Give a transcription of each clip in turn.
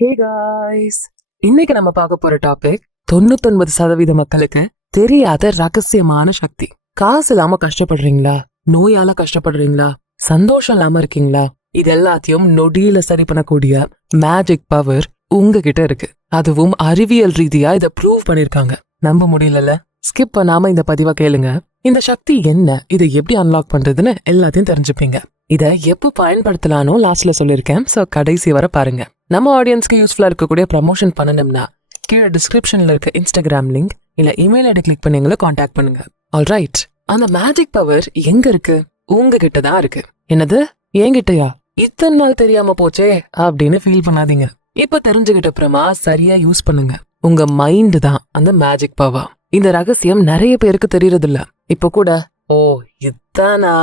Hey guys இன்னைக்கு நம்ம பார்க்க போற டாபிக் தொண்ணூத்தொன்பது சதவீத மக்களுக்கு தெரியாத ரகசியமான சக்தி. காசு இல்லாம கஷ்டப்படுறீங்களா? நோயால கஷ்டப்படுறீங்களா? சந்தோஷம் இல்லாம இருக்கீங்களா? இது எல்லாத்தையும் நொடியில சரி பண்ணக்கூடிய மேஜிக் பவர் உங்ககிட்ட இருக்கு. அதுவும் அறிவியல் ரீதியா இதை ப்ரூவ் பண்ணிருக்காங்க. நம்ப முடியலல்ல? ஸ்கிப் பண்ணாம இந்த பதிவை கேளுங்க. இந்த சக்தி என்ன? இதை எப்படி அன்லாக் பண்றதுன்னு எல்லாத்தையும் தெரிஞ்சுப்பீங்க. இதை எப்போ பயன்படுத்தலானோ லாஸ்ட்ல சொல்லியிருக்கேன். ஸோ கடைசி வர பாருங்க. நம்ம ஆடியன்ஸ்க்கு யூஸ்ஃபுல்லாக இருக்கக்கூடிய ப்ரமோஷன் பண்ணணும்னா கீழே டிஸ்கிரிப்ஷனில் இருக்க இன்ஸ்டாகிராம் லிங்க் இல்லை இமெயில் ஐடி கிளிக் பண்ணி எங்களை காண்டாக்ட் பண்ணுங்க. ஆல் ரைட் அந்த மேஜிக் பவர் எங்க இருக்கு? உங்ககிட்ட தான் இருக்கு. என்னது? என்கிட்டயா? இத்தனை நாள் தெரியாம போச்சே அப்படின்னு ஃபீல் பண்ணாதீங்க. இப்ப தெரிஞ்சுக்கிட்ட அப்புறமா சரியா யூஸ் பண்ணுங்க. உங்க மைண்ட் தான் அந்த மேஜிக் பவர் இந்த ரகசியம் நிறைய பேருக்கு தெரியறது இல்ல இப்ப கூட ஓ இதானா?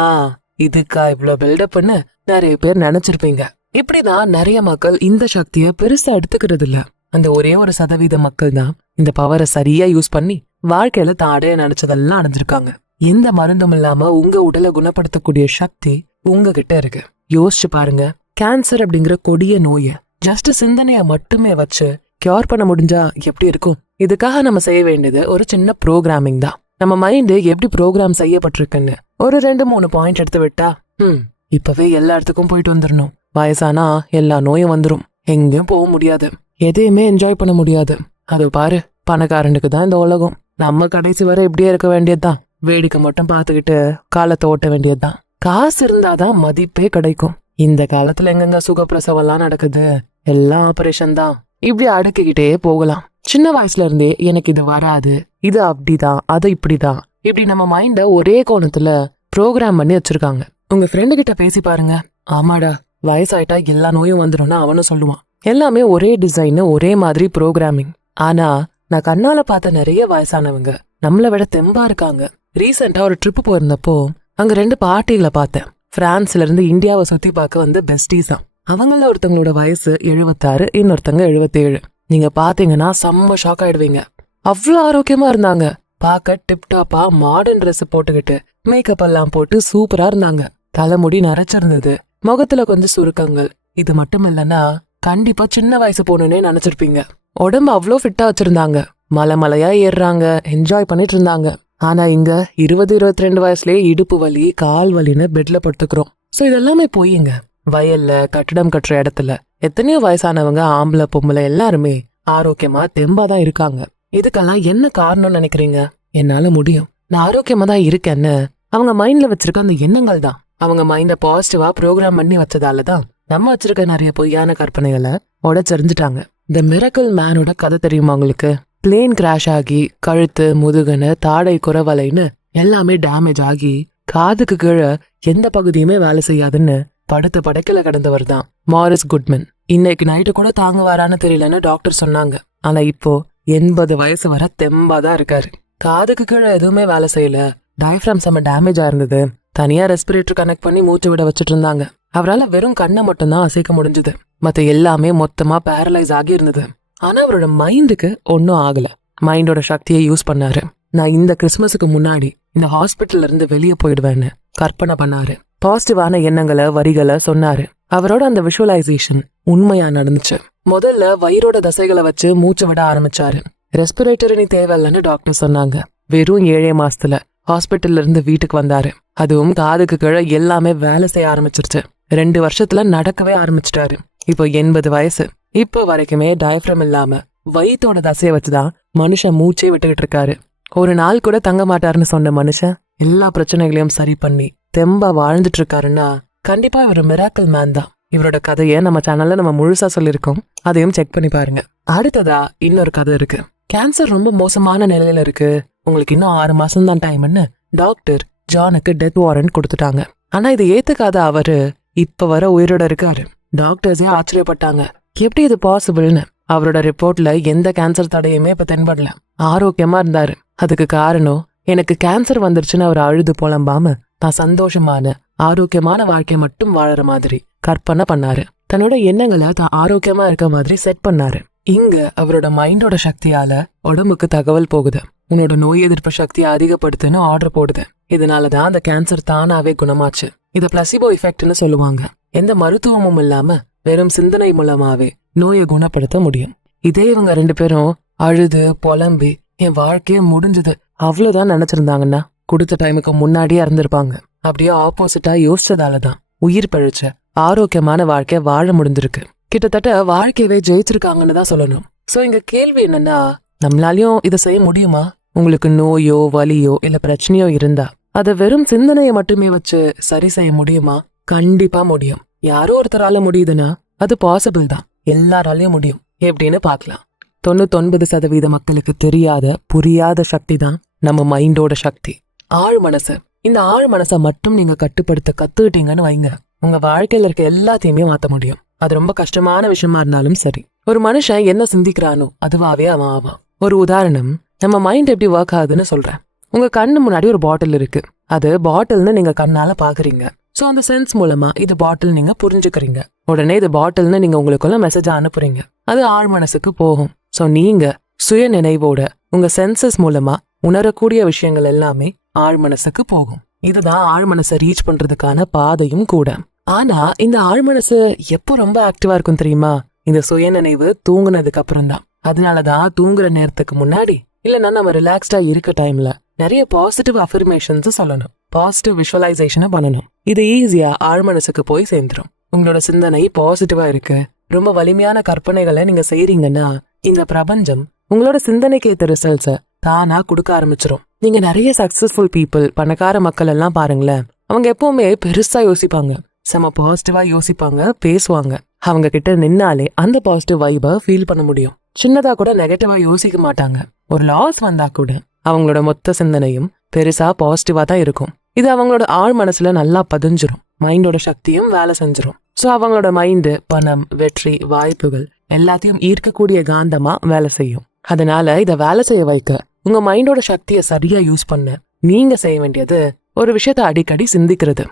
இதுக்கா இவ்வளவு பில்டப் பண்ணு நிறைய பேர் நினைச்சிருப்பீங்க. இப்படிதான் நிறைய மக்கள் இந்த சக்தியை பெருசா எடுத்துக்கிறது இல்ல அந்த ஒரே ஒரு சதவீத மக்கள் தான் இந்த பவரை சரியா யூஸ் பண்ணி வாழ்க்கையில தான் அடைய நினைச்சதெல்லாம் அடைஞ்சிருக்காங்க. எந்த மருந்தும் இல்லாம உங்க உடலை குணப்படுத்தக்கூடிய சக்தி உங்ககிட்ட இருக்கு. யோசிச்சு பாருங்க. கேன்சர் அப்படிங்கிற கொடிய நோயை ஜஸ்ட் சிந்தனைய மட்டுமே வச்சு கியூர் பண்ண முடிஞ்சா எப்படி இருக்கும்? இதுக்காக நம்ம செய்ய வேண்டியது ஒரு சின்ன ப்ரோக்ராமிங் தான். நம்ம மைண்டு எப்படி ப்ரோக்ராம் செய்யப்பட்டிருக்குன்னு ஒரு ரெண்டு மூணு பாயிண்ட் எடுத்து விட்டா ம் இப்பவே எல்லா இடத்துக்கும் போயிட்டு வந்துடணும். வயசானா எல்லா நோயும் வந்துடும் எங்கேயும் போக முடியாது. எதையுமே என்ஜாய் பண்ண முடியாது. அது பாரு பணக்காரனுக்கு தான் இந்த உலகம். நம்ம கடைசி வரை இப்படியே இருக்க வேண்டியதுதான். வேடிக்கை மட்டும் பார்த்துக்கிட்டு காலத்தை ஓட்ட வேண்டியதுதான். காசு இருந்தாதான் மதிப்பே கிடைக்கும். இந்த காலத்துல எங்கெங்க சுகப்பிரசவம்லாம் நடக்குது? எல்லாம் ஆபரேஷன் தான். இப்படி அடுக்கிக்கிட்டே போகலாம். சின்ன வயசுல இருந்தே எனக்கு இது வராது. இது அப்படிதான் அது இப்படிதான். இப்படி நம்ம மைண்ட ஒரே கோணத்துல ப்ரோக்ராம் பண்ணி வச்சிருக்காங்க. உங்க ஃப்ரெண்டு கிட்ட பேசி பாருங்க. ஆமாடா வயசாயிட்டா எல்லா நோயும் வந்துடும்னு அவனும் சொல்லுவான். எல்லாமே ஒரே டிசைன் ஒரே மாதிரி ப்ரோக்ராமிங் ஆனா நான் கண்ணால பார்த்த நிறைய வயசானவங்க நம்மளை விட தெம்பா இருக்காங்க. ரீசெண்டா ஒரு ட்ரிப் போயிருந்தப்போ அங்க ரெண்டு பார்ட்டிகளை பார்த்தேன். பிரான்ஸ்ல இருந்து இந்தியாவை சுத்தி பார்க்க வந்து தான். அவங்கள ஒருத்தவங்களோட வயசு எழுபத்தாறு இன்னொருத்தங்க எழுபத்தேழு நீங்க பாத்தீங்கன்னா செம்ம ஷாக் ஆயிடுவீங்க. அவ்வளோ ஆரோக்கியமா இருந்தாங்க. பார்க்க டிப்டாப்பா மாடர்ன் ட்ரெஸ் போட்டுக்கிட்டு மேக்கப் எல்லாம் போட்டு சூப்பரா இருந்தாங்க. தலைமுடி நரைச்சிருந்தது முகத்துல கொஞ்சம் சுருக்கங்கள். இது மட்டும் இல்லைன்னா கண்டிப்பா சின்ன வயசு போகணுன்னே நினைச்சிருப்பீங்க. உடம்பு அவ்வளோ ஃபிட்டா வச்சிருந்தாங்க. மலை மலையா ஏறுறாங்க என்ஜாய் பண்ணிட்டு இருந்தாங்க. ஆனா இங்க இருபது இருபத்தி ரெண்டு வயசுலயே இடுப்பு வலி கால் வலின்னு பெட்ல படுத்துக்கிறோம். சோ இதெல்லாமே போயிங்க. வயல்ல கட்டிடம் கட்டுற இடத்துல எத்தனையோ வயசானவங்க ஆம்பளை பொம்பளை எல்லாருமே ஆரோக்கியமா தெம்பா தான் இருக்காங்க. இதுக்கெல்லாம் என்ன காரணம்னு நினைக்கிறீங்க? என்னால முடியும். நான் ஆரோக்கியமா தான் இருக்கேன்னு அவங்க மைண்ட்ல வச்சிருக்க அந்த எண்ணங்கள் தான். அவங்க மைண்டை பாசிட்டிவா ப்ரோக்ராம் பண்ணி வச்சதால தான் நம்ம வச்சிருக்க நிறைய பொய்யான கற்பனைகளை உடைச்செறிஞ்சிட்டாங்க. இந்த மிரக்கல் மேனோட கதை தெரியுமா உங்களுக்கு? பிளேன் கிராஷ் ஆகி கழுத்து முதுகுன்னு தாடை குறவலைன்னு எல்லாமே டேமேஜ் ஆகி காதுக்கு கீழே எந்த பகுதியுமே வேலை செய்யாதுன்னு படுத்த படைக்கல கடந்தவர் தான் மாரிஸ் குட்மன் இன்னைக்கு நைட்டு கூட தாங்க வரான்னு தெரியலன்னு டாக்டர் சொன்னாங்க. ஆனா இப்போ எண்பது வயசு வர தெம்பா தான் இருக்காரு. காதுக்கு கீழே எதுவுமே வேலை செய்யல. டயஃப்ராம் செம்ம டேமேஜா இருந்தது. தனியா ரெஸ்பிரேட்டர் கனெக்ட் பண்ணி மூச்சு விட வச்சுட்டு இருந்தாங்க. அவரால் வெறும் கண்ணை மட்டும்தான் அசைக்க முடிஞ்சது. மத்த எல்லாமே மொத்தமா பேரலைஸ் ஆகி இருந்தது. ஆனா அவரோட மைண்டுக்கு ஒன்றும் ஆகல. மைண்டோட சக்தியை யூஸ் பண்ணாரு. நான் இந்த கிறிஸ்மஸுக்கு முன்னாடி இந்த ஹாஸ்பிட்டல்ல இருந்து வெளியே போயிடுவேன்னு கற்பனை பண்ணாரு. பாசிட்டிவான எண்ணங்களை வரிகளை சொன்னாரு. அவரோட அந்த விஷுவலைசேஷன் உண்மையா நடந்துச்சு. முதல்ல வயிறோட தசைகளை வச்சு மூச்சு விட ஆரம்பிச்சாரு. ரெஸ்பிரேட்டர் இனி தேவையில்லைன்னு டாக்டர் சொன்னாங்க. வெறும் ஏழே மாசத்துல ஹாஸ்பிட்டல்ல இருந்து வீட்டுக்கு வந்தாரு. அதுவும் காதுக்கு கீழே எல்லாமே வேலை செய்ய ஆரம்பிச்சிருச்சு. ரெண்டு வருஷத்துல நடக்கவே ஆரம்பிச்சிட்டாரு. இப்போ எண்பது வயசு. இப்போ வரைக்குமே டயஃப்ரம் இல்லாம வயிற்றோட தசையை வச்சுதான் மனுஷன் மூச்சே விட்டுக்கிட்டு இருக்காரு. ஒரு நாள் கூட தங்க மாட்டாருன்னு சொன்ன மனுஷன் எல்லா பிரச்சனைகளையும் சரி பண்ணி தெம்பா வாழ்ந்துட்டு இருக்காருன்னா கண்டிப்பா இவர் மிராக்கல் மேன் தான். இவரோட கதையை நம்ம சேனல்ல நம்ம முழுசா சொல்லியிருக்கோம். அதையும் செக் பண்ணி பாருங்க. அடுத்ததா இன்னொரு கதை இருக்கு. கேன்சர் ரொம்ப மோசமான நிலையில இருக்கு. உங்களுக்கு இன்னும் ஆறு மாசம் தான் டைம்னு டாக்டர் ஜானுக்கு டெத் வாரண்ட் கொடுத்துட்டாங்க. ஆனா இதை ஏத்துக்காத அவரு இப்ப வர உயிரோட இருக்காரு. டாக்டர்ஸே ஆச்சரியப்பட்டாங்க? எப்படி இது பாசிபிள்னு அவரோட ரிப்போர்ட்ல எந்த கேன்சர் தடையுமே இப்ப தென்படல. ஆரோக்கியமா இருந்தாரு. அதுக்கு காரணம் எனக்கு கேன்சர் வந்துருச்சுன்னு அவர் அழுது புலம்பாம நான் சந்தோஷமான ஆரோக்கியமான வாழ்க்கை மட்டும் வாழற மாதிரி கற்பனை பண்ணாரு. தன்னோட எண்ணங்களை தான் ஆரோக்கியமா இருக்க மாதிரி செட் பண்ணாரு. இங்க அவரோட மைண்டோட சக்தியால உடம்புக்கு தகவல் போகுது. உன்னோட நோய் எதிர்ப்பு சக்தியை அதிகப்படுத்துன்னு ஆர்டர் போடுது இதனால தான் அந்த கேன்சர் தானாவே குணமாச்சு. இதை பிளசிபோ எஃபெக்ட்னு சொல்லுவாங்க. எந்த மருத்துவமும் இல்லாம வெறும் சிந்தனை மூலமாவே நோயை குணப்படுத்த முடியும். இதே இவங்க ரெண்டு பேரும் அழுது புலம்பி என் வாழ்க்கையே முடிஞ்சது அவ்வளவுதான் நினைச்சிருந்தாங்கன்னா கொடுத்த டைமுக்கு முன்னாடியே இருந்திருப்பாங்க. அப்படியே ஆப்போசிட்டா யோசிச்சதால தான் உயிர் பழிச்ச ஆரோக்கியமான வாழ்க்கைய வாழ முடிஞ்சிருக்கு. கிட்டத்தட்ட வாழ்க்கையவே ஜெயிச்சிருக்காங்கன்னு தான் சொல்லணும். சோ இங்க கேள்வி என்னன்னா நம்மளாலையும் இதை செய்ய முடியுமா? உங்களுக்கு நோயோ வலியோ இல்ல பிரச்சனையோ இருந்தா அதை வெறும் சிந்தனையை மட்டுமே வச்சு சரி செய்ய முடியுமா? கண்டிப்பா முடியும். யாரோ ஒருத்தரால முடியுதுன்னா அது பாசிபிள் தான். எல்லாராலையும் முடியும். எப்படின்னு பார்க்கலாம். தொண்ணூத்தொன்பது சதவீத மக்களுக்கு தெரியாத புரியாத சக்தி தான் நம்ம மைண்டோட சக்தி. ஆழ் மனசு. இந்த ஆழ் மனசை மட்டும் நீங்க கட்டுப்படுத்த கத்துக்கிட்டீங்கன்னு வைங்க. உங்க வாழ்க்கையில இருக்க எல்லாத்தையுமே மாத்த முடியும். அது ரொம்ப கஷ்டமான விஷயமா இருந்தாலும் சரி. ஒரு மனுஷன் என்ன சிந்திக்கிறானோ அதுவாவே அவன் ஆவான். ஒரு உதாரணம் நம்ம மைண்ட் எப்படி ஒர்க் ஆகுதுன்னு சொல்கிறேன் உங்கள் கண்ணு முன்னாடி ஒரு பாட்டில் இருக்குது அது பாட்டில்னு நீங்கள் கண்ணால் பார்க்குறீங்க ஸோ அந்த சென்ஸ் மூலமாக இது பாட்டில் நீங்கள் புரிஞ்சுக்கிறீங்க. உடனே இது பாட்டில்னு நீங்கள் உங்களுக்குள்ள மெசேஜ் அனுப்புறீங்க. அது ஆழ் மனசுக்கு போகும். ஸோ நீங்கள் சுய நினைவோட உங்கள் சென்சஸ் மூலமாக உணரக்கூடிய விஷயங்கள் எல்லாமே ஆழ் மனசுக்கு போகும். இதுதான் ஆழ் மனசை ரீச் பண்ணுறதுக்கான பாதையும் கூட. ஆனால் இந்த ஆழ் மனசு எப்போ ரொம்ப ஆக்டிவாக இருக்கும் தெரியுமா? இந்த சுய நினைவு தூங்குனதுக்கு அப்புறம் தான் அதனாலதான் தூங்குற நேரத்துக்கு முன்னாடி இல்லைன்னா நம்ம ரிலாக்ஸ்டாக இருக்க டைமில் நிறைய பாசிட்டிவ் அஃபர்மேஷன்ஸை சொல்லணும். பாசிட்டிவ் விஷுவலைசேஷனை பண்ணணும். இது ஈஸியாக ஆழ் மனசுக்கு போய் சேர்ந்துரும். உங்களோட சிந்தனை பாசிட்டிவாக இருக்கு. ரொம்ப வலிமையான கற்பனைகளை நீங்கள் செய்கிறீங்கன்னா இந்த பிரபஞ்சம் உங்களோட சிந்தனைக்கு ஏற்ற ரிசல்ட்ஸை தானாக கொடுக்க ஆரம்பிச்சிடும் நீங்கள் நிறைய சக்ஸஸ்ஃபுல் பீப்புள் பணக்கார மக்கள் எல்லாம் பாருங்களேன். அவங்க எப்பவுமே பெருசாக யோசிப்பாங்க. செம பாசிட்டிவாக யோசிப்பாங்க பேசுவாங்க. அவங்க கிட்ட நின்னாலே அந்த பாசிட்டிவ் வைபை ஃபீல் பண்ண முடியும். சின்னதாக கூட நெகட்டிவாக யோசிக்க மாட்டாங்க. ஒரு லாஸ் வந்தா கூட அவங்களோட மொத்த சிந்தனையும் பெருசா பாசிட்டிவா தான் இருக்கும். இது அவங்களோட ஆழ் மனசுல நல்லா பதிஞ்சிரும். மைண்டோட சக்தியும் வேலை செஞ்சிரும். சோ அவங்களோட மைண்டு பணம் வெற்றி வாய்ப்புகள் எல்லாத்தையும் ஈர்க்கக்கூடிய காந்தமா வேலை செய்யும். அதனால இதை வேலை செய்ய வைக்க உங்க மைண்டோட சக்தியை சரியா யூஸ் பண்ண நீங்க செய்ய வேண்டியது ஒரு விஷயத்த அடிக்கடி சிந்திக்கிறது.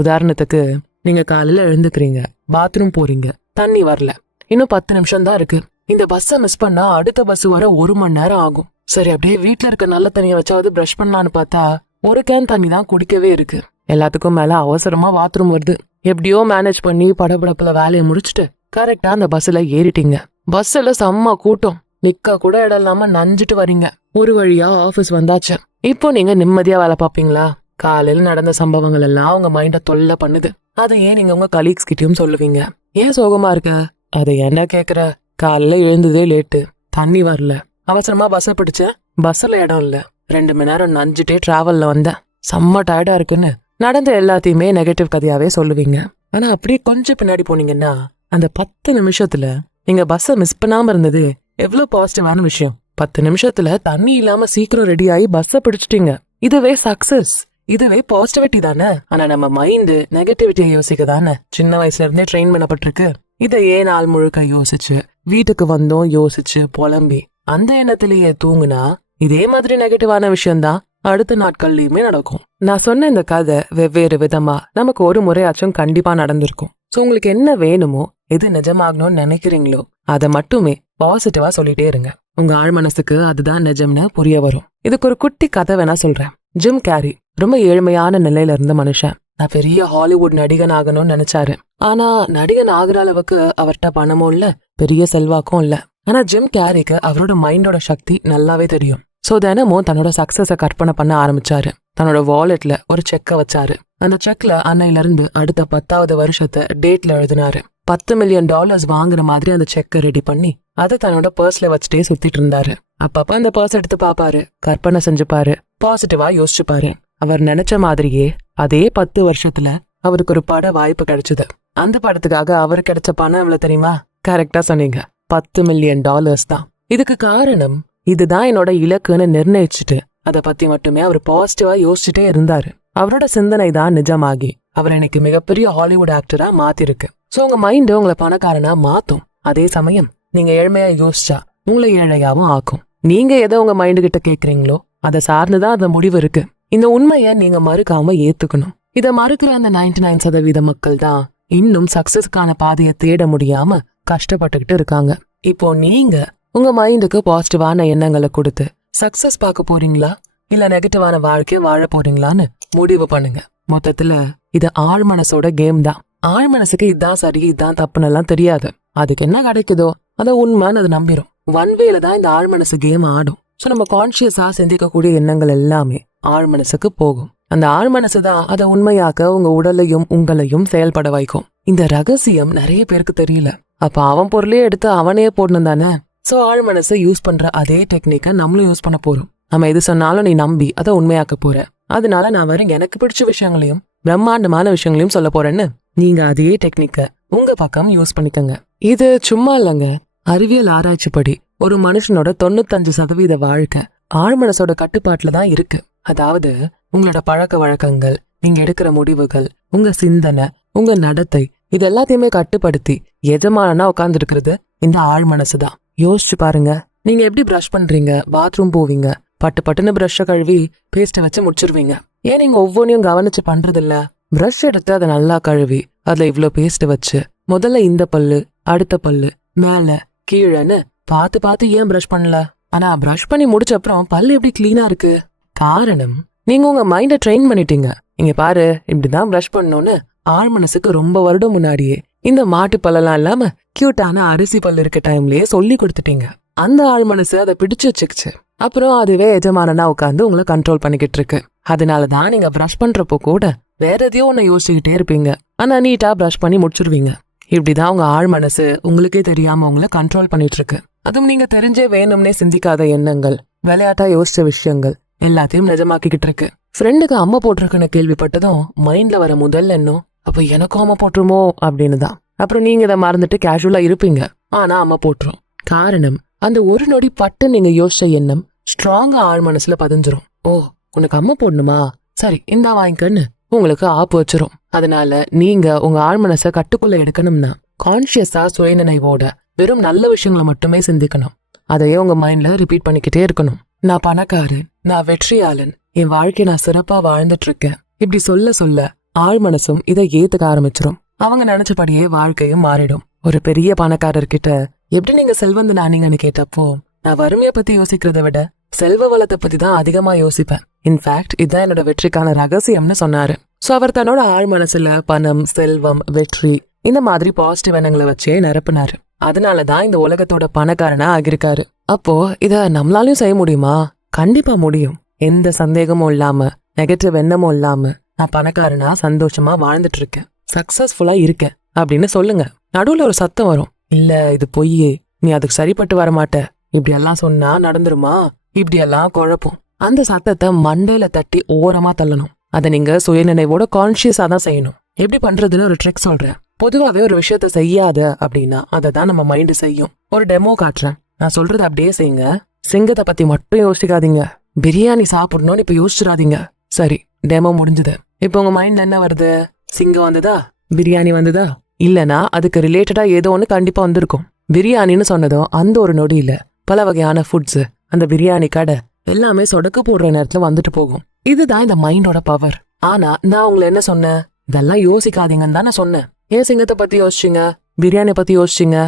உதாரணத்துக்கு நீங்க காலையில எழுந்துக்கிறீங்க பாத்ரூம் போறீங்க தண்ணி வரல. இன்னும் பத்து நிமிஷம் தான் இருக்கு. இந்த பஸ்ஸை மிஸ் பண்ணா அடுத்த பஸ் வர ஒரு மணி நேரம் ஆகும். சரி அப்படியே வீட்டுல இருக்க நல்ல தண்ணியை வச்சாவது பிரஷ் பண்ணலான்னு பார்த்தா ஒரு கேன் தண்ணி தான் குடிக்கவே இருக்கு. எல்லாத்துக்கும் மேல அவசரமா பாத்ரூம் வருது. எப்படியோ மேனேஜ் பண்ணி படபடப்புல வேலையை முடிச்சுட்டு கரெக்டா அந்த பஸ்ல ஏறிட்டீங்க. பஸ்ல செம்ம கூட்டம். நிக்க கூட இடம் இல்லாம நஞ்சிட்டு வரீங்க. ஒரு வழியா ஆபீஸ் வந்தாச்சு. இப்போ நீங்க நிம்மதியா வேலை பார்ப்பீங்களா? காலையில நடந்த சம்பவங்கள் எல்லாம் உங்க மைண்ட தொல்லை பண்ணுது. அதை ஏன் நீங்க உங்க கலீக்ஸ் கிட்டயும் சொல்லுவீங்க. ஏன் சோகமா இருக்க? அதை என்ன கேக்குற? காலைல எழுந்ததே லேட்டு தண்ணி வரல. அவசரமா பஸ்ஸை பிடிச்சேன் பஸ்ஸில் இடம் இல்லை. ரெண்டு மணி நேரம் நஞ்சிட்டே ட்ராவலில் வந்தேன். செம்ம டயர்டாக இருக்குன்னு நடந்த எல்லாத்தையுமே நெகட்டிவ் கதையாகவே சொல்லுவீங்க. ஆனால் அப்படியே கொஞ்சம் பின்னாடி போனீங்கன்னா அந்த பத்து நிமிஷத்தில் நீங்கள் பஸ்ஸை மிஸ் பண்ணாமல் இருந்தது எவ்வளோ பாசிட்டிவான விஷயம். பத்து நிமிஷத்தில் தண்ணி இல்லாமல் சீக்கிரம் ரெடி ஆகி பஸ்ஸை பிடிச்சிட்டீங்க. இதுவே சக்ஸஸ் இதுவே பாசிட்டிவிட்டி தானே? ஆனா நம்ம மைண்டு நெகட்டிவிட்டியை யோசிக்க தானே சின்ன வயசுல இருந்தே ட்ரெயின் பண்ணப்பட்டிருக்கு. இதை ஏன் நாள் முழுக்க யோசிச்சு வீட்டுக்கு வந்தோம் யோசிச்சு புலம்பி. அந்த எண்ணத்திலேயே தூங்குனா இதே மாதிரி நெகட்டிவான விஷயம்தான் அடுத்த நாட்கள்லயுமே நடக்கும். நான் சொன்ன இந்த கதை வெவ்வேறு விதமா நமக்கு ஒரு முறையாச்சும் கண்டிப்பா நடந்திருக்கும். சோ உங்களுக்கு என்ன வேணுமோ எது நிஜமாகணும்னு நினைக்கிறீங்களோ அதை மட்டுமே பாசிட்டிவா சொல்லிட்டே இருங்க. உங்க ஆழ் மனசுக்கு அதுதான் நிஜம்னு புரிய வரும். இதுக்கு ஒரு குட்டி கதை வேணா சொல்றேன். ஜிம் கேரி ரொம்ப ஏழ்மையான நிலையில இருந்த மனுஷன். நான் பெரிய ஹாலிவுட் நடிகன் ஆகணும்னு நினைச்சாரு. ஆனா நடிகன் ஆகுற அளவுக்கு அவர்கிட்ட பணமும் இல்ல பெரிய செல்வாக்கும் இல்ல. ஆனா ஜிம் கேரிக்கு அவரோட மைண்டோட சக்தி நல்லாவே தெரியும். சோ தினமும் தன்னோட சக்சஸ கற்பனை பண்ண ஆரம்பிச்சாரு. தன்னோட வாலெட்ல ஒரு செக்கை வச்சாரு. அந்த செக்ல அன்னையில இருந்து அடுத்த பத்தாவது வருஷத்தை டேட்ல எழுதினாரு. பத்து மில்லியன் டாலர்ஸ் வாங்குற மாதிரி அந்த செக்கை ரெடி பண்ணி அதை தன்னோட பர்ஸ்ல வச்சுட்டே சுத்திட்டு இருந்தாரு. அப்பப்ப அந்த பர்ஸ் எடுத்து பாப்பாரு கற்பனை செஞ்சுப்பாரு பாசிட்டிவா யோசிச்சுப்பாரு. அவர் நினைச்ச மாதிரியே அதே பத்து வருஷத்துல அவருக்கு ஒரு பட வாய்ப்பு கிடைச்சது. அந்த படத்துக்காக அவருக்கு கிடைச்ச பணம் எவ்வளவு தெரியுமா? கரெக்டா சொன்னீங்க. பத்து மில்லியன் டாலர்ஸ் தான். இதுக்கு காரணம் இதுதான் என்னோட இலக்குன்னு நிர்ணயிச்சுட்டு அதை பத்தி மட்டுமே அவர் பாசிட்டிவா யோசிச்சுட்டே இருந்தாரு. அவரோட சிந்தனை தான் நிஜமாகி அவர் எனக்கு மிகப்பெரிய ஹாலிவுட் ஆக்டரா மாத்திருக்கு. சோ உங்க மைண்ட் உங்களை பணக்காரனா மாத்தும். அதே சமயம் நீங்க ஏழ்மையா யோசிச்சா உங்களை ஏழையாவும் ஆக்கும். நீங்க எதை உங்க மைண்டு கிட்ட கேக்குறீங்களோ அதை சார்ந்துதான் அந்த முடிவு இருக்கு. இந்த உண்மையை நீங்க மறுக்காம ஏத்துக்கணும். இதை மறுக்கிற அந்த 99% நைன் சதவீத மக்கள் தான் இன்னும் சக்சஸ்க்கான பாதையை தேட முடியாம கஷ்டப்பட்டுக்கிட்டு இருக்காங்க. இப்போ நீங்க உங்க மைண்டுக்கு பாசிட்டிவான எண்ணங்களை கொடுத்து சக்சஸ் பார்க்க போறீங்களா? இல்ல நெகட்டிவான வாழ்க்கையை வாழ போறீங்களான்னு முடிவு பண்ணுங்க. மொத்தத்துல இது ஆழ்மனசோட கேம் தான். ஆழ் மனசுக்கு இதான் சரி இதான் தப்புன்னு தெரியாது. அதுக்கு என்ன கிடைக்குதோ அதை உண்மைன்னு அது நம்பிடும் ஒன் வேல தான் இந்த ஆழ்மனசு கேம் ஆடும். ஸோ நம்ம கான்சியஸா சிந்திக்கக்கூடிய எண்ணங்கள் எல்லாமே ஆழ் மனசுக்கு போகும். அந்த ஆழ் மனசு தான் அதை உண்மையாக்க உங்க உடலையும் உங்களையும் செயல்பட வைக்கும். இந்த ரகசியம் நிறைய பேருக்கு தெரியல. அப்ப அவன் பொருளே எடுத்து அவனே போடணும் தானே? சோ ஆழ் மனசை யூஸ் பண்ற அதே டெக்னிக்கை நம்மளும் யூஸ் பண்ண போறோம். நம்ம எது சொன்னாலும் நீ நம்பி அதை உண்மையாக்க போற. அதனால நான் வரும் எனக்கு பிடிச்ச விஷயங்களையும் பிரம்மாண்டமான விஷயங்களையும் சொல்ல போறேன்னு. நீங்க அதே டெக்னிக்கை உங்க பக்கம் யூஸ் பண்ணிக்கங்க. இது சும்மா இல்லைங்க. அறிவியல் ஆராய்ச்சிப்படி ஒரு மனுஷனோட தொண்ணூத்தஞ்சு சதவீத வாழ்க்கை ஆழ்மனசோட கட்டுப்பாட்டில் தான் இருக்கு. அதாவது உங்களோட பழக்க வழக்கங்கள் நீங்க எடுக்கிற முடிவுகள் உங்க சிந்தனை உங்க நடத்தை இது எல்லாத்தையுமே கட்டுப்படுத்தி எஜமானனா உட்கார்ந்து இருக்கிறது இந்த ஆழ் மனசு தான் யோசிச்சு பாருங்க. நீங்க எப்படி ப்ரஷ் பண்றீங்க? பாத்ரூம் போவீங்க. பட்டு பட்டுன்னு ப்ரஷ்ஷை கழுவி பேஸ்ட்டை வச்சு முடிச்சிருவீங்க. ஏன் நீங்க ஒவ்வொன்றையும் கவனிச்சு பண்றது இல்ல எடுத்து அதை நல்லா கழுவி அதுல இவ்வளோ பேஸ்ட் வச்சு முதல்ல இந்த பல்லு அடுத்த பல்லு மேல கீழேன்னு பார்த்து பார்த்து ஏன் பிரஷ் பண்ணல? ஆனா ப்ரஷ் பண்ணி முடிச்ச அப்புறம் பல்லு எப்படி கிளீனா இருக்கு? காரணம் நீங்க உங்க மைண்ட ட்ரெயின் பண்ணிட்டீங்க. இங்க பாரு இப்படிதான் ப்ரஷ் பண்ணணும்னு ஆள் மனசுக்கு ரொம்ப வருடம் முன்னாடியே இந்த மாட்டு பல்லெல்லாம் இல்லாம கியூட்டான அரிசி பல் இருக்க டைம்லயே சொல்லி கொடுத்துட்டீங்க. அந்த ஆழ் மனசு அதை பிடிச்சு வச்சுக்கிச்சு. அப்புறம் அதுவே எஜமானனா உட்காந்து உங்களை கண்ட்ரோல் பண்ணிக்கிட்டு இருக்கு. அதனாலதான் நீங்க ப்ரஷ் பண்றப்போ கூட வேற எதையோ ஒன்று யோசிச்சுக்கிட்டே இருப்பீங்க. ஆனா நீட்டா ப்ரஷ் பண்ணி முடிச்சிருவீங்க. இப்படிதான் உங்க ஆழ் மனசு உங்களுக்கே தெரியாம உங்களை கண்ட்ரோல் பண்ணிட்டு இருக்கு. அதுவும் நீங்க தெரிஞ்சே வேணும்னே சிந்திக்காத எண்ணங்கள் விளையாட்டா யோசிச்ச விஷயங்கள் எல்லாத்தையும் நிஜமாக்கிக்கிட்டு இருக்கு. ஃப்ரெண்டுக்கு அம்மா போட்டிருக்குன்னு கேள்விப்பட்டதும் மைண்ட்ல வர முதல் எண்ணம் அப்போ எனக்கும் அம்மா போட்டுருமோ? அப்படின்னு தான் அப்புறம் நீங்க இதை மறந்துட்டு கேஷுவலா இருப்பீங்க. ஆனா அம்மா போட்டுரும். காரணம் அந்த ஒரு நொடி பட்டு நீங்க யோசிச்ச எண்ணம் ஸ்ட்ராங்கா ஆழ் மனசுல பதிஞ்சிரும். ஓ உனக்கு அம்மா போடணுமா? சரி இந்தா வாங்கிக்கன்னு. உங்களுக்கு ஆப்பு வச்சிரும். அதனால நீங்க உங்க ஆள் மனசை கட்டுக்குள்ள எடுக்கணும்னா கான்சியஸா சுயநினைவோட வெறும் நல்ல விஷயங்களை மட்டுமே சிந்திக்கணும். அதையே உங்க மைண்ட்ல ரிப்பீட் பண்ணிக்கிட்டே இருக்கணும். நான் பணக்காரன். நான் வெற்றியாளன். என் வாழ்க்கை நான் சிறப்பா வாழ்ந்துட்டு இருக்கேன் இப்படி சொல்ல சொல்ல ஆள் மனசும் இதை ஏத்துக்க ஆரம்பிச்சிரும். அவங்க நினைச்சபடியே வாழ்க்கையும் மாறிடும். ஒரு பெரிய பணக்காரர்கிட்ட எப்படி நீங்க செல்வந்தன் ஆனீங்கன்னு கேட்டப்போ நான் வறுமையை பத்தி யோசிக்கிறத விட செல்வ வளத்தை பத்தி தான் அதிகமா யோசிப்பேன். இன்ஃபேக்ட் இதுதான் என்னோட வெற்றிக்கான ரகசியம்னு சொன்னாரு. சோ அவர் தன்னோட ஆழ் மனசுல பணம் செல்வம் வெற்றி இந்த மாதிரி பாசிட்டிவ் எண்ணங்களை வச்சே நிரப்புனாரு. அதனாலதான் இந்த உலகத்தோட பணக்காரனா ஆகியிருக்காரு. அப்போ இத நம்மளாலையும் செய்ய முடியுமா? கண்டிப்பா முடியும். எந்த சந்தேகமும் இல்லாம நெகட்டிவ் எண்ணமும் இல்லாம நான் பணக்காரனா சந்தோஷமா வாழ்ந்துட்டு இருக்கேன் சக்சஸ்ஃபுல்லா இருக்கேன். அப்படின்னு சொல்லுங்க. நடுவுல ஒரு சத்தம் வரும். இல்ல இது பொய். நீ அதுக்கு சரிப்பட்டு வர மாட்ட. இப்படி எல்லாம் சொன்னா நடந்துருமா? இப்படி எல்லாம் குழப்பம். அந்த சத்தத்தை மண்டையில தட்டி ஓரமா தள்ளணும். அதை நீங்க சுயநினைவோட கான்சியஸா தான் செய்யணும். எப்படி பண்றதுன்னு ஒரு ட்ரிக் சொல்றேன். பொதுவாகவே ஒரு விஷயத்த செய்யாத அப்படின்னா அதை தான் நம்ம மைண்டு செய்யும். ஒரு டெமோ காட்டுறேன். நான் சொல்றது அப்படியே செய்யுங்க. சிங்கத்தை பத்தி மட்டும் யோசிக்காதீங்க. பிரியாணி சாப்பிடணும்னு இப்ப யோசிச்சிடாதீங்க. சரி டெமோ முடிஞ்சது. இப்போ உங்க மைண்ட்ல என்ன வருது? சிங்கம் வந்ததா? பிரியாணி வந்ததா? இல்லனா அதுக்கு ரிலேட்டடா ஏதோ ஒன்று கண்டிப்பா வந்திருக்கும். பிரியாணின்னு சொன்னதும் அந்த ஒரு நொடியில பல வகையான ஃபுட்ஸ் அந்த பிரியாணி கடை எல்லாமே சொடக்கு போடுற நேரத்துல வந்துட்டு போகும். இதுதான் இந்த மைண்டோட பவர் ஆனா நான் உங்களை என்ன சொன்னேன்? இதெல்லாம் யோசிக்காதீங்கன்னு தானே சொன்னேன். ஏன் சிங்கத்தை பத்தி யோசிச்சிங்க? பிரியாணி பத்தி யோசிச்சீங்க?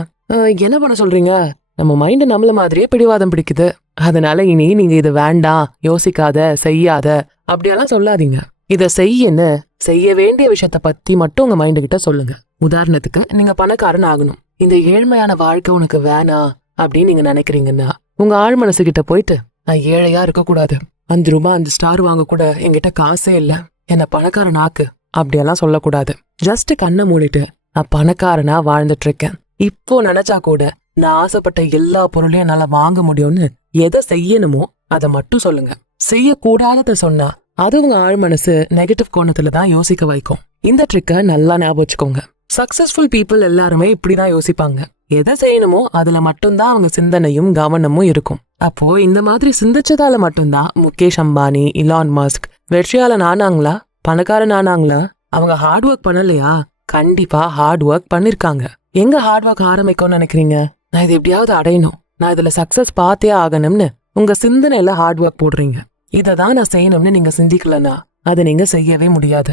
என்ன பண்ண சொல்றீங்க? நம்ம மைண்டு நம்மள மாதிரியே பிடிவாதம் பிடிக்குது. அதனால இனி நீங்க இது வேண்டாம் யோசிக்காத செய்யாத அப்படியெல்லாம் சொல்லாதீங்க. இதை செய்யன்னு செய்ய வேண்டிய விஷயத்த பத்தி மட்டும் உங்க மைண்டு கிட்ட சொல்லுங்க. உதாரணத்துக்கு நீங்க பணக்காரன் ஆகணும். இந்த ஏழ்மையான வாழ்க்கை உனக்கு வேணாம் அப்படின்னு நீங்க நினைக்கிறீங்கன்னா உங்க ஆழ் மனசு கிட்ட போயிட்டு நான் ஏழையா இருக்க கூடாது அஞ்சு ரூபாய் அஞ்சு ஸ்டார் வாங்க கூட என்கிட்ட காசே இல்லை. என்ன பணக்காரன் ஆக்கு. அப்படியெல்லாம் சொல்லக்கூடாது. ஜஸ்ட் கண்ணை மூடிட்டு நான் பணக்காரனா வாழ்ந்துட்டு இருக்கேன். இப்போ நினைச்சா கூட நான் ஆசைப்பட்ட எல்லா பொருளையும் என்னால வாங்க முடியும்னு எதை செய்யணுமோ அதை மட்டும் சொல்லுங்க. செய்யக்கூடாதத சொன்னா அது உங்க ஆழ் மனசு நெகட்டிவ் கோணத்துல தான் யோசிக்க வைக்கும். இந்த ட்ரிக்கை நல்லா ஞாபகம் வச்சுக்கோங்க. சக்சஸ்ஃபுல் பீப்புள் எல்லாருமே இப்படிதான் யோசிப்பாங்க. எதை செய்யணுமோ அதுல மட்டும்தான் அவங்க சிந்தனையும் கவனமும் இருக்கும். அப்போ இந்த மாதிரி சிந்திச்சதால மட்டும்தான் முகேஷ் அம்பானி இலான் மஸ்க் வெற்றியாளன் ஆனாங்களா பணக்காரன் ஆனாங்களா அவங்க ஹார்ட் ஒர்க் பண்ணலையா? கண்டிப்பா ஹார்ட் ஒர்க் பண்ணிருக்காங்க. எங்க ஹார்ட் ஒர்க் ஆரம்பிக்கும்னு நினைக்கிறீங்க? நான் இது எப்படியாவது அடையணும். நான் இதில் சக்சஸ் பார்த்தே ஆகணும்னு உங்கள் சிந்தனையில் ஹார்ட் ஒர்க் போடுறீங்க. இதை தான் நான் செய்யணும்னு நீங்கள் சிந்திக்கலனா அதை நீங்கள் செய்யவே முடியாது.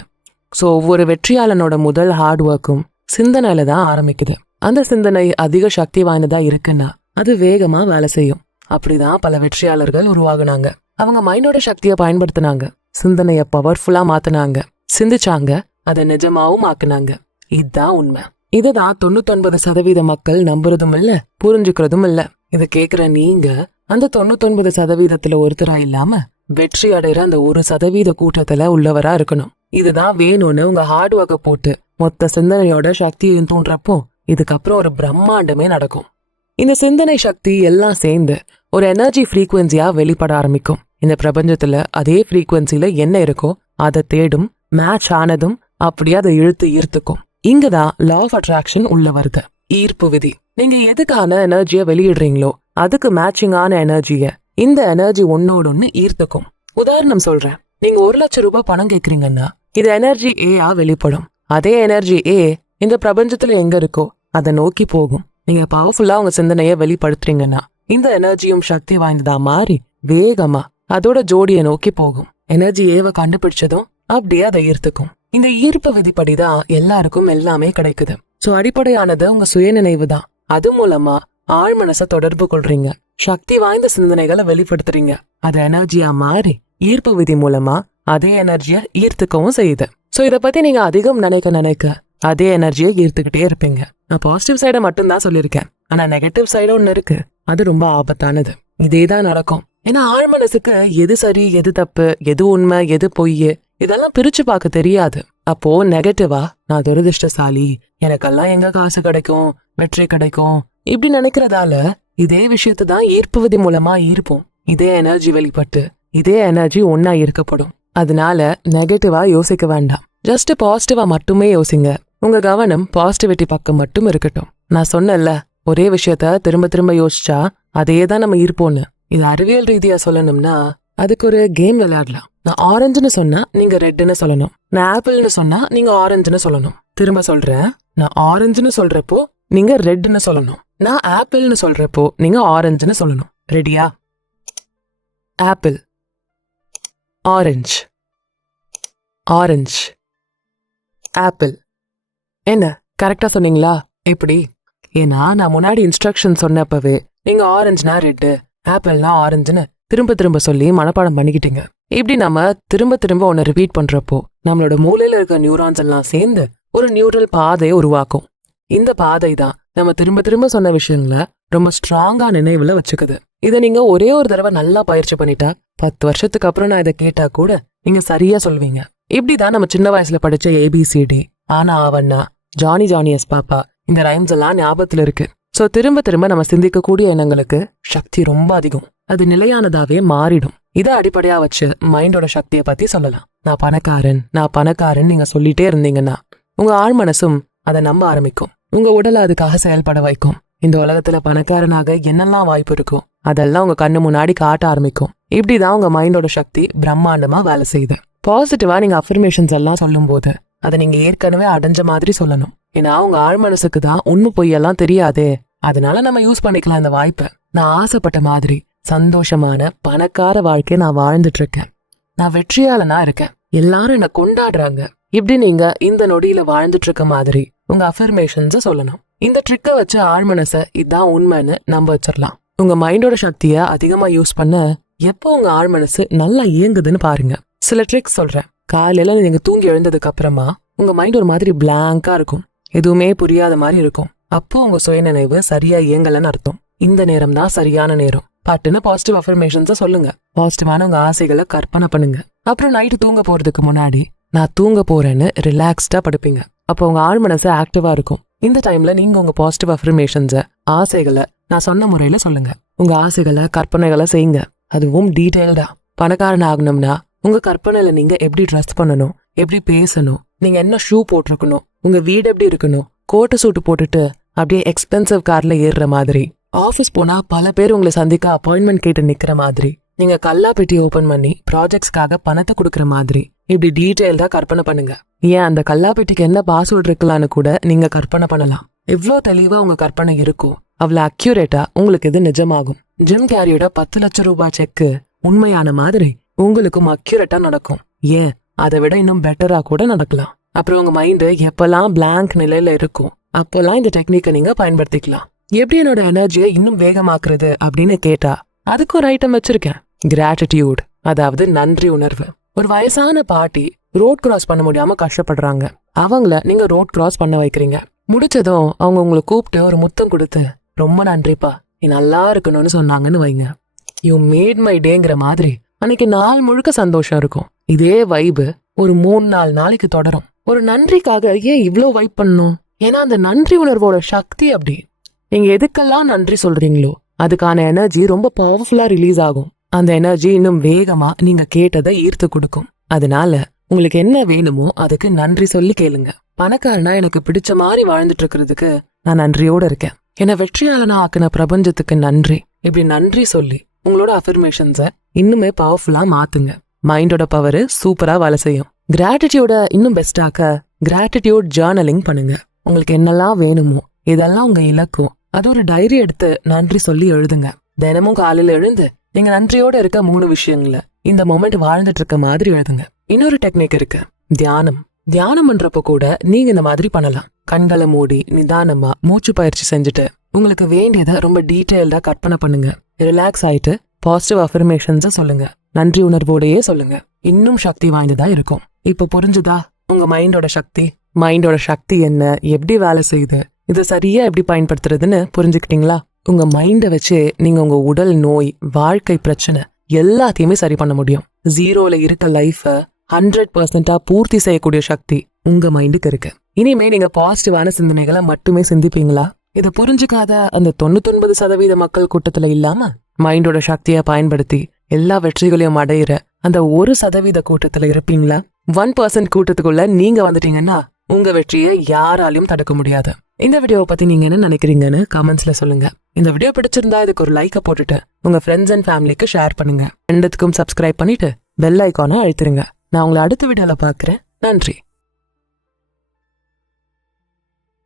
ஸோ ஒவ்வொரு வெற்றியாளனோட முதல் ஹார்ட் ஒர்க்கும் சிந்தனையில தான் ஆரம்பிக்குது. அந்த சிந்தனை அதிக சக்தி வாய்ந்ததா இருக்குன்னா அது வேகமாக வேலை செய்யும். அப்படிதான் பல வெற்றியாளர்கள் உருவாகுனாங்க. அவங்க மைண்டோட சக்தியை பயன்படுத்தினாங்க. சிந்தனையை பவர்ஃபுல்லாக மாற்றினாங்க சிந்திச்சாங்க. அதை நிஜமாவும் ஆக்குனாங்க. இதுதான் உண்மை. இதுதான் தொண்ணூத்தொன்பது சதவீத மக்கள் நம்புறதும் இல்ல புரிஞ்சுக்கிறதும் இல்ல இதை கேக்குற நீங்க அந்த தொண்ணூத்தொன்பது சதவீதத்துல ஒருத்தரா இல்லாம வெற்றி அடைற அந்த ஒரு சதவீத கூட்டத்துல உள்ளவரா இருக்கணும். இதுதான் வேணும்னு உங்க ஹார்ட் ஒர்க்கை போட்டு மொத்த சிந்தனையோட சக்தியையும் தூண்டுறப்போ இதுக்கப்புறம் ஒரு பிரம்மாண்டமே நடக்கும். இந்த சிந்தனை சக்தி எல்லாம் சேர்ந்து ஒரு எனர்ஜி ஃப்ரீக்குவென்சியா வெளிப்பட ஆரம்பிக்கும். இந்த பிரபஞ்சத்துல அதே ஃப்ரீக்குவென்சில என்ன இருக்கோ அதை தேடும் மேட்ச் ஆனதும் அப்படியே அதை இழுத்து ஈர்த்துக்கும். இங்கதான் லா ஆஃப் அட்ராக்ஷன் உள்ள வருது. ஈர்ப்பு விதி. நீங்க எதுக்கான எனர்ஜியை வெளியிடுறீங்களோ அதுக்கு மேட்சிங்கான எனர்ஜிய இந்த எனர்ஜி ஒன்னோட ஒன்னு ஈர்த்துக்கும். உதாரணம் சொல்றேன். நீங்க ஒரு லட்சம் ரூபாய் பணம் கேக்குறீங்கன்னா இது எனர்ஜி ஏயா வெளிப்படும். அதே எனர்ஜி ஏ இந்த பிரபஞ்சத்துல எங்க இருக்கோ அதை நோக்கி போகும். நீங்க பவர்ஃபுல்லா உங்க சிந்தனையை வெளிப்படுத்துறீங்கன்னா இந்த எனர்ஜியும் சக்தி வாய்ந்ததா மாறி வேகமா அதோட ஜோடியை நோக்கி போகும். எனர்ஜி ஏவை கண்டுபிடிச்சதும் அப்படியே அதை ஈர்த்துக்கும். இந்த ஈர்ப்பு விதிப்படிதான் எல்லாருக்கும் எல்லாமே கிடைக்குது. சோ அடிப்படையானது உங்க சுயநினைவு தான். அது மூலமா ஆழ்மனச தொடர்பு கொள்றீங்க. சக்தி வாய்ந்த சிந்தனைகளை வெளிப்படுத்துறீங்க. அது எனர்ஜியா மாறி ஈர்ப்பு விதி மூலமா அதே எனர்ஜியை ஈர்த்துக்கவும் செய்யுது. சோ இத பத்தி நீங்க அதிகம் நினைக்க நினைக்க அதே எனர்ஜியை ஈர்த்துக்கிட்டே இருப்பீங்க. நான் பாசிட்டிவ் சைடை மட்டும்தான் சொல்லியிருக்கேன். ஆனா நெகட்டிவ் சைடு ஒன்று இருக்கு. அது ரொம்ப ஆபத்தானது. இதே தான் நடக்கும். ஏன்னா ஆழ் மனசுக்கு எது சரி எது தப்பு எது உண்மை எது பொய் இதெல்லாம் பிரிச்சு பார்க்க தெரியாது. அப்போ நெகட்டிவா நான் துரதிருஷ்டசாலி எனக்கெல்லாம் எங்க காசு கிடைக்கும் வெற்றி கிடைக்கும் இப்படி நினைக்கிறதால இதே விஷயத்தை தான் ஈர்ப்புவதி மூலமா ஈர்ப்போம். இதே எனர்ஜி வெளிப்பட்டு இதே எனர்ஜி ஒன்னா ஈர்க்கப்படும். அதனால நெகட்டிவா யோசிக்க வேண்டாம். ஜஸ்ட் பாசிட்டிவா மட்டுமே யோசிங்க. உங்க கவனம் பாசிட்டிவிட்டி பக்கம் மட்டும் இருக்கட்டும். நான் சொன்னேன்ல ஒரே விஷயத்த திரும்ப திரும்ப யோசிச்சா அதையே தான் நம்ம ஈர்ப்போம்னு. இது அறிவியல் ரீதியா சொல்லணும்னா அதுக்கு ஒரு கேம் விளையாடலாம். நான் ஆரஞ்சுன்னு சொன்னா நீங்க ரெட்டுன்னு சொல்லணும். நான் ஆப்பிள்னு சொன்னா நீங்க ஆரஞ்சுன்னு சொல்லணும். திரும்ப சொல்றேன். நான் ஆரஞ்சுன்னு சொல்றப்போ நீங்க ரெட்னு சொல்லணும். நான் ஆப்பிள்னு சொல்றப்போ நீங்க ஆரஞ்சுன்னு சொல்லணும். ரெடியா ஆப்பிள் ஆரஞ்சு ஆரஞ்சு ஆப்பிள் என்ன? கரெக்டா சொன்னீங்களா? எப்படி? ஏன்னா நான் முன்னாடி இன்ஸ்ட்ரக்ஷன் சொன்னப்பவே நீங்க ஆரஞ்சுனா ரெட்டு ஆப்பிள்னா ஆரஞ்சுன்னு திரும்ப திரும்ப சொல்லி மனப்பாடம் பண்ணிக்கிட்டீங்க. இப்படி நம்ம திரும்ப திரும்ப ஒன்று ரிப்பீட் பண்றப்போ நம்மளோட மூலையில் இருக்க நியூரான்ஸ் எல்லாம் சேர்ந்து ஒரு நியூரல் பாதையை உருவாக்கும். இந்த பாதை தான் நம்ம திரும்ப திரும்ப சொன்ன விஷயங்களை ரொம்ப ஸ்ட்ராங்கா நினைவுல வச்சுக்குது. இதை நீங்க ஒரே ஒரு தடவை நல்லா பயிற்சி பண்ணிட்டா பத்து வருஷத்துக்கு அப்புறம் நான் இதை கேட்டா கூட நீங்க சரியா சொல்வீங்க. இப்படிதான் நம்ம சின்ன வயசுல படிச்ச ஏபிசிடி ஆனா ஆவண்ணா ஜானி ஜானியஸ் பாப்பா இந்த ரைம்ஸ் எல்லாம் ஞாபகத்துல இருக்கு. ஸோ திரும்ப திரும்ப நம்ம சிந்திக்கக்கூடிய எண்ணங்களுக்கு சக்தி ரொம்ப அதிகம். அது நிலையானதாவே மாறிடும். இதை அடிப்படையா வச்சு மைண்டோட சக்தியை பத்தி சொல்லலாம். நான் பணக்காரன் நான் பணக்காரன் நீங்க சொல்லிட்டே இருந்தீங்கன்னா உங்க ஆழ் மனசும் அதை நம்ப ஆரம்பிக்கும். உங்க உடலை அதுக்காக செயல்பட வைக்கும். இந்த உலகத்துல பணக்காரனாக என்னெல்லாம் வாய்ப்பு இருக்கோ அதெல்லாம் உங்க கண்ணு முன்னாடி காட்ட ஆரம்பிக்கும். இப்படிதான் உங்க மைண்டோட சக்தி பிரம்மாண்டமா வேலை செய்யுது. பாசிட்டிவா நீங்க அஃபர்மேஷன்ஸ் எல்லாம் சொல்லும்போது அதை நீங்க ஏற்கனவே அடைஞ்ச மாதிரி சொல்லணும். ஏன்னா உங்க ஆழ் மனசுக்கு தான் உண்மை பொய்யெல்லாம் தெரியாதே. அதனால நம்ம யூஸ் பண்ணிக்கலாம் இந்த வாய்ப்பை. நான் ஆசைப்பட்ட மாதிரி சந்தோஷமான பணக்கார வாழ்க்கையை நான் வாழ்ந்துட்டு இருக்கேன் நான் வெற்றியாளனா இருக்கேன். எல்லாரும் என்ன கொண்டாடுறாங்க. இப்படி நீங்க இந்த நொடியில வாழ்ந்துட்டு இருக்க மாதிரி உங்க அஃபர்மேஷன்ஸை சொல்லணும். இந்த ட்ரிக்கை வச்சு ஆழ்மனச இதான் உண்மைன்னு நம்ப வச்சிடலாம் உங்க மைண்டோட சக்தியை அதிகமா யூஸ் பண்ண எப்போ உங்க ஆழ்மனசு நல்லா இயங்குதுன்னு பாருங்க. சில ட்ரிக்ஸ் சொல்றேன். காலையில நீங்க தூங்கி எழுந்ததுக்கு அப்புறமா உங்க மைண்ட் ஒரு மாதிரி பிளாங்கா இருக்கும். எதுவுமே புரியாத மாதிரி இருக்கும். அப்போ உங்க சுயநினைவு சரியா இயங்கலன்னு அர்த்தம். இந்த நேரம் தான் சரியான நேரம். பட்டுன்னு பாசிட்டிவ் அஃபர்மேஷன்ஸ சொல்லுங்க. பாசிட்டிவான உங்க ஆசைகளை கற்பனை பண்ணுங்க. அப்புறம் நைட்டு தூங்க போறதுக்கு முன்னாடி நான் தூங்க போறேன்னு ரிலாக்ஸ்டா படுப்பீங்க. அப்போ உங்க ஆழ் மனசு ஆக்டிவா இருக்கும். இந்த டைம்ல நீங்க உங்க பாசிட்டிவ் அஃபர்மேஷன்ஸ ஆசைகளை நான் சொன்ன முறையில சொல்லுங்க. உங்க ஆசைகளை கற்பனைகளை செய்யுங்க. அதுவும் டீட்டெயில்டா பணக்காரன் ஆகணும்னா உங்க கற்பனையில நீங்க எப்படி ட்ரெஸ் பண்ணணும் எப்படி பேசணும் நீங்க என்ன ஷூ போட்டிருக்கணும் உங்க வீடு எப்படி இருக்கணும் கோட்டு சூட்டு போட்டுட்டு அப்படியே எக்ஸ்பென்சிவ் கார்ல ஏறுற மாதிரி. ஆஃபீஸ் போனா பல பேர் உங்களை சந்திக்க அப்பாயின்மெண்ட் கேட்டு நிக்கிற மாதிரி. நீங்க கல்லா பெட்டி ஓபன் பண்ணி ப்ராஜெக்ட்ஸ்க்காக பணத்தை கொடுக்கற மாதிரி. இப்படி டீட்டெயில்டா கற்பனை பண்ணுங்க. ஏன் அந்த கல்லா பெட்டிக்கு என்ன பாஸ்வேர்ட் இருக்கலாம்னு கூட நீங்க கற்பனை பண்ணலாம். எவ்வளோ தெளிவா உங்க கற்பனை இருக்கும் அவ்வளவு அக்யூரேட்டா உங்களுக்கு இது நிஜமாகும். ஜிம் கேரியோட பத்து லட்சம் ரூபாய் செக்கு உண்மையான மாதிரி உங்களுக்கும் அக்யூரேட்டா நடக்கும். ஏன்? அதை விட இன்னும் பெட்டரா கூட நடக்கலாம். அப்புறம் உங்கள் மைண்டு எப்போல்லாம் பிளாங்க் நிலையில் இருக்கும் அப்போல்லாம் இந்த டெக்னிக்கை நீங்கள் பயன்படுத்திக்கலாம். எப்படி என்னோட எனர்ஜியை இன்னும் வேகமாக்குறது அப்படின்னு கேட்டா அதுக்கு ஒரு ஐட்டம் வச்சிருக்கேன். கிராட்டிடியூட் அதாவது நன்றி உணர்வு. ஒரு வயசான பாட்டி ரோட் கிராஸ் பண்ண முடியாம கஷ்டப்படுறாங்க. அவங்கள நீங்க ரோட் கிராஸ் பண்ண வைக்கிறீங்க. முடிச்சதும் அவங்க உங்களை கூப்பிட்டு ஒரு முத்தம் கொடுத்து ரொம்ப நன்றிப்பா. நீ நல்லா இருக்கணும்னு சொன்னாங்கன்னு வைங்க. யூ மேட் மை டேங்கிற மாதிரி அன்னைக்கு நாள் முழுக்க சந்தோஷம் இருக்கும். இதே வைபு ஒரு மூணு நாலு நாளைக்கு தொடரும். ஒரு நன்றிக்காக ஏன் இவ்வளோ வைப் பண்ணணும்? ஏன்னா அந்த நன்றி உணர்வோட சக்தி அப்படி. நீங்கள் எதுக்கெல்லாம் நன்றி சொல்கிறீங்களோ அதுக்கான எனர்ஜி ரொம்ப பவர்ஃபுல்லாக ரிலீஸ் ஆகும். அந்த எனர்ஜி இன்னும் வேகமாக நீங்கள் கேட்டதை ஈர்த்து கொடுக்கும். அதனால உங்களுக்கு என்ன வேணுமோ அதுக்கு நன்றி சொல்லி கேளுங்க. பணக்காரனா எனக்கு பிடிச்ச மாதிரி வாழ்ந்துட்டு இருக்கிறதுக்கு நான் நன்றியோட இருக்கேன். என்னை வெற்றியாளனா ஆக்கின பிரபஞ்சத்துக்கு நன்றி. இப்படி நன்றி சொல்லி உங்களோட அஃபர்மேஷன்ஸை இன்னுமே பவர்ஃபுல்லாக மாற்றுங்க மைண்டோட பவர் சூப்பராக வேலை செய்யும். கிராட்டிடியூட இன்னும் பெஸ்டாக்க கிராட்டிடியூட் ஜேர்னலிங் பண்ணுங்க. உங்களுக்கு என்னெல்லாம் வேணுமோ இதெல்லாம் உங்க இலக்கும் அது ஒரு டைரி எடுத்து நன்றி சொல்லி எழுதுங்க. தினமும் காலையில எழுந்து நீங்க நன்றியோட இருக்க மூணு விஷயங்கள இந்த மொமெண்ட் வாழ்ந்துட்டு இருக்க மாதிரி எழுதுங்க. இன்னொரு டெக்னிக் இருக்கு தியானம். தியானம் பண்றப்ப கூட நீங்க இந்த மாதிரி பண்ணலாம். கண்களை மூடி நிதானமா மூச்சு பயிற்சி செஞ்சுட்டு உங்களுக்கு வேண்டியதை ரொம்ப டீட்டெயில்டா கற்பனை பண்ணுங்க. ரிலாக்ஸ் ஆயிட்டு பாசிட்டிவ் அஃபர்மேஷன்ஸை சொல்லுங்க. நன்றி உணர்வோடையே சொல்லுங்க. இன்னும் சக்தி வாய்ந்ததா இருக்கும். இப்போ புரிஞ்சுதா? உங்க மைண்டோட சக்தி. மைண்டோட சக்தி என்ன? எப்படி வேலை செய்யுது? இதை சரியா எப்படி பயன்படுத்துறதுன்னு புரிஞ்சுக்கிட்டீங்களா? உங்க மைண்டை வச்சு நீங்க உங்க உடல் நோய் வாழ்க்கை பிரச்சனை எல்லாத்தையுமே சரி பண்ண முடியும். ஜீரோல இருக்க லைஃப ஹண்ட்ரட் பர்சன்டா பூர்த்தி செய்யக்கூடிய சக்தி உங்க மைண்டுக்கு இருக்கு. இனிமே நீங்க பாசிட்டிவான சிந்தனைகளை மட்டுமே சிந்திப்பீங்களா? இதை புரிஞ்சுக்காத அந்த தொண்ணூத்தொன்பது சதவீத மக்கள் கூட்டத்துல இல்லாம மைண்டோட சக்தியை பயன்படுத்தி எல்லா வெற்றிகளையும் அடையிற அந்த ஒரு சதவீத கூட்டத்துல இருப்பீங்களா? ஒன் பர்சன்ட் கூட்டத்துக்குள்ள நீங்க வந்துட்டீங்கன்னா உங்க வெற்றியை யாராலையும் தடுக்க முடியாது. இந்த வீடியோவை பத்தி நீங்க என்ன நினைக்கிறீங்கன்னு கமெண்ட்ஸ்ல சொல்லுங்க. இந்த வீடியோ பிடிச்சிருந்தா இதுக்கு ஒரு லைக்கை போட்டுட்டு உங்க ஃப்ரெண்ட்ஸ் அண்ட் ஃபேமிலிக்கு ஷேர் பண்ணுங்க. ரெண்டுத்துக்கும் சப்ஸ்கிரைப் பண்ணிட்டு பெல் ஐக்கானை அழுத்துருங்க. நான் உங்களை அடுத்த வீடியோல பாக்குறேன் நன்றி.